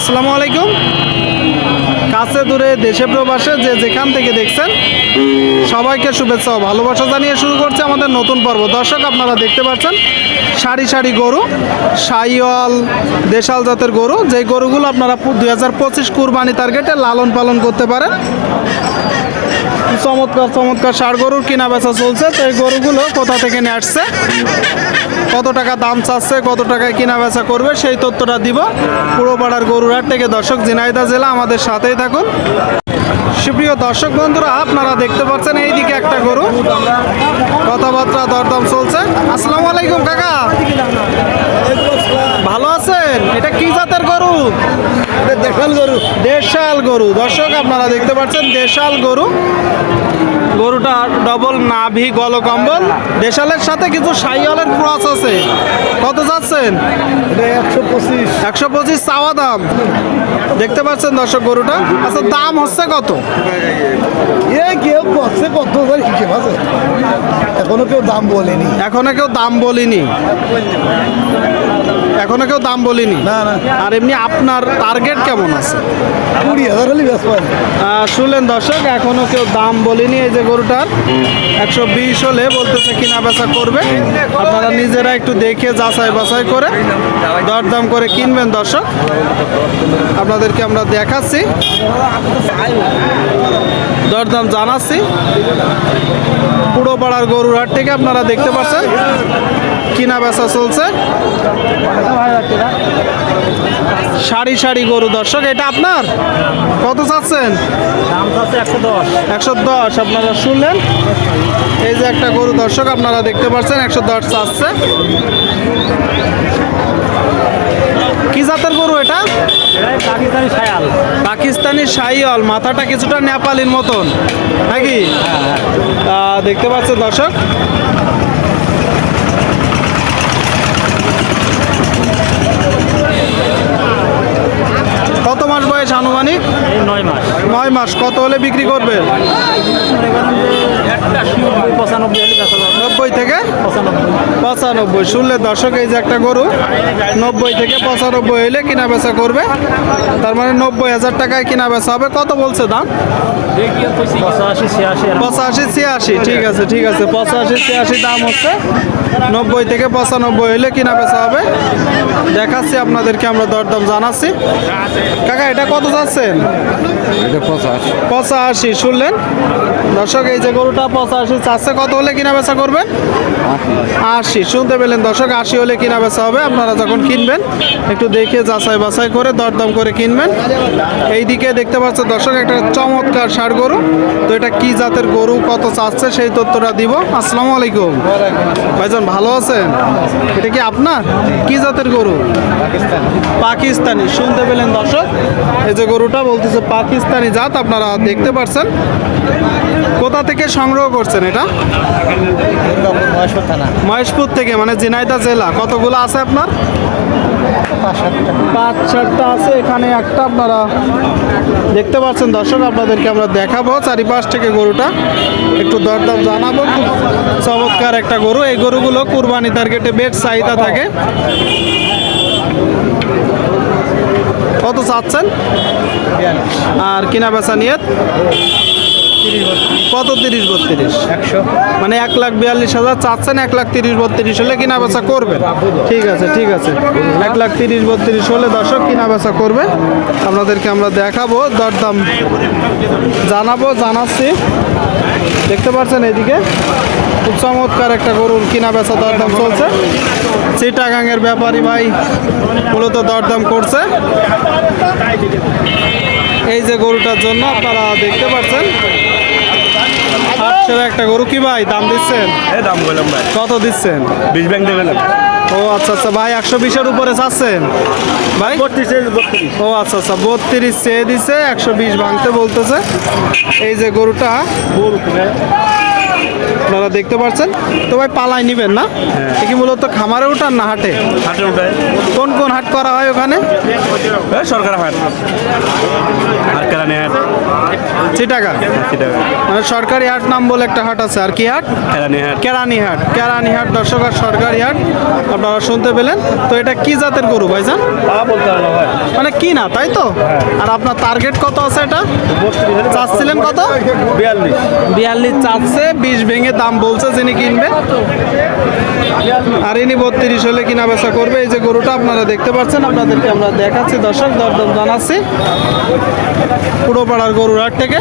আসসালামু আলাইকুম। কাছে দূরে দেশে প্রবাসে যে যেখান থেকে দেখছেন, সবাইকে শুভেচ্ছা ও ভালোবাসা জানিয়ে শুরু করছে আমাদের নতুন পর্ব। দর্শক, আপনারা দেখতে পাচ্ছেন, সারি সারি গরু, সাইওয়াল, দেশাল জাতের গরু। যে গরুগুলো আপনারা দুই হাজার পঁচিশ কুরবানি টার্গেটে লালন পালন করতে পারেন। চমৎকার চমৎকার সার গরুর কেনা বেচা চলছে। তো এই গরুগুলো কোথা থেকে নিয়ে আসছে? কত টাকা দাম চাচ্ছে কত টাকায় কিনা বেচা করবে সেই তথ্যটা দিব পুরো পাড়ার গরুরহাট থেকে। দর্শক জিনাইদা জেলা আমাদের সাথেই থাকুন। সুপ্রিয় দর্শক বন্ধুরা আপনারা দেখতে পাচ্ছেন এইদিকে একটা গরু। কথাবার্তা দরদাম চলছে। আসসালামু আলাইকুম কাকা। ভালো আছেন? এটা কি জাতের গরু? দেখাল গরু। দেশাল গরু। দর্শক আপনারা দেখতে পাচ্ছেন দেশাল গরু। গরুটা ডবল নাভি গলকম্বল। দেশালের সাথে কিছু সাইওয়ালের ক্রস আছে। কত যাচ্ছেন? একশো পঁচিশ। একশো পঁচিশ চাওয়া দাম। দেখতে পাচ্ছেন দর্শক গরুটা? আচ্ছা দাম হচ্ছে কত? এ কেউ বসছে কত হাজার হিসেব আছে? এখনও কেউ দাম বলেনি। এখনও কেউ দাম বলিনি। এখনও কেউ দাম বলিনি? না না। আর এমনি আপনার টার্গেট কেমন আছে? কুড়ি হাজার হলে ব্যস্ত শুনলেন দর্শক এখনও কেউ দাম বলেনি এই যে গরুটার। একশো বিশ হলে বলতেছে কিনা বেচা করবে। আপনারা নিজেরা একটু দেখে যাচাই বাছাই করে দরদাম করে কিনবেন দর্শক। আপনাদেরকে আমরা দেখাচ্ছি। দরদাম জানাচ্ছি। পুরো পাড়ার গরুর হাট থেকে আপনারা দেখতে পাচ্ছেন কিনা বেচা চলছে। সারি সারি গরু দর্শক, এটা আপনার? কত চাচ্ছেন? একশো দশ। আপনারা শুনলেন? এই যে একটা গরু দর্শক, আপনারা দেখতে পাচ্ছেন, একশো দশ চাচ্ছে। কি জাতের গরু এটা? পাকিস্তানি শাহিওয়াল মাথাটা কিছুটা নেপালির মতন। নাকি? দেখতে পাচ্ছেন দর্শক। কত মাস বয়স আনুমানিক? নয় মাস। নয় মাস। কত হলে বিক্রি করবে? পঁচানব্বই। নব্বই থেকে পঁচানব্বই। শুনলে দর্শক এই যে একটা গরু নব্বই থেকে পঁচানব্বই হইলে কিনা বেচা করবে। তার মানে নব্বই হাজার টাকায় কিনা বেচা হবে। কত বলছে দাম? পঁচাশি ছিয়াশি ঠিক আছে ঠিক আছে। পঁচাশি ছিয়াশি দাম হচ্ছে। নব্বই থেকে পঁচানব্বই হইলে কিনা বেচা হবে। দেখাচ্ছি আপনাদেরকে আমরা দরদাম জানাচ্ছি। কাকা এটা কত যাচ্ছেন? পঁচাশি শুনলেন? দর্শক এই যে গরুটা পঁচাশি চাচ্ছে কত হলে কিনা বেচা করবেন? আশি। শুনতে পেলেন দর্শক, আশি হলে কিনা বেচা হবে। আপনারা যখন কিনবেন, একটু দেখে যাচাই বাছাই করে, দরদাম করে কিনবেন। এইদিকে দেখতে পাচ্ছেন দর্শক, একটা চমৎকার ষাড় গরু। তো এটা কি জাতের গরু, কত চাচ্ছে, সেই তথ্যটা দিব। আসসালামু আলাইকুম। ভাইজান, ভালো আছেন? এটা কি আপনার? কি জাতের গরু? পাকিস্তানি। শুনতে পেলেন দর্শক, এই যে গরুটা বলতেছে পাকিস্তানি জাত, আপনারা দেখতে পাচ্ছেন কোথা থেকে সংগ্রহ করছেন এটা? দুর্গাপুর মহেশপুর থানা। মহেশপুর থেকে মানে জিনাইদা জেলা। কতগুলো আছে আপনার? পাঁচ সাতটা। আছে এখানে একটা আপনারা দেখতে পাচ্ছেন। দর্শক আপনাদেরকে আমরা দেখাবো চারিপাশ থেকে গরুটা। একটু দরদাম জানাব। খুব চমৎকার একটা গরু। এই গরুগুলো কুরবানি টার্গেটে বেশ চাহিদা থাকে। কত চাচ্ছেন? আর কিনা বেচা নিয়ে কত তিরিশ বত্রিশ। একশো। মানে এক লাখ বিয়াল্লিশ হাজার চাচ্ছেন এক লাখ তিরিশ বত্রিশ হলে কিনা বেচা করবেন। ঠিক আছে ঠিক আছে। এক লাখ তিরিশ বত্রিশ হলে দর্শক কিনা বেচা করবে। আপনাদেরকে আমরা দেখাবো দরদাম জানাব জানাচ্ছি। দেখতে পাচ্ছেন এদিকে? খুব চমৎকার একটা গরুর কিনা বেচা দরদাম চলছে। চিটাগাংয়ের ব্যাপারী ভাই মূলত দরদাম করছে। এই যে গরুটার জন্য আপনারা দেখতে পাচ্ছেন। আটশোর একটা গরু কি ভাই? দাম দিচ্ছেন? এই দাম বললাম ভাই। কত দিচ্ছেন? বিশ ব্যাংক দেবেন। ও আচ্ছা আচ্ছা। ভাই একশো বিশের উপরে চাচ্ছেন ভাই? ও আচ্ছা আচ্ছা। বত্রিশ চেয়ে দিছে একশো বিশ ভাঙতে বলতেছে। এই যে গরুটা গরু আপনারা দেখতে পাচ্ছেন তো ভাই পালাই নিবেন না? এ কি মূলত খামারে উঠান না হাটে? হাটের উঠায় কোন কোন হাট করা হয় ওখানে? হ্যাঁ সরকার হাট। হাট। চিটাগাং মানে সরকারি হাট নাম বলে একটা হাট আছে আর কি হাট? কেরানি হাট। কেরানীহাট কেরানীহাট দর্শক আর সরকারি হাট আপনারা শুনতে পেলেন। তো এটা কি জাতের গরু ভাইজান? মানে কি না তাই তো? আর আপনার টার্গেট কত আছে এটা? চাচ্ছিলেন কত? বিয়াল্লিশ। বিয়াল্লিশ চাচ্ছে বিশ ভেঙে দাম বলছে যিনি কিনবে। আর ইনি বত্রিশ হলে কিনা বেচা করবে? এই যে গরুটা আপনারা দেখতে পাচ্ছেন, আপনাদেরকে আমরা দেখাচ্ছি। দর্শক, দরদম জানাচ্ছি। পুরো পাড়ার গরুর হাট থেকে।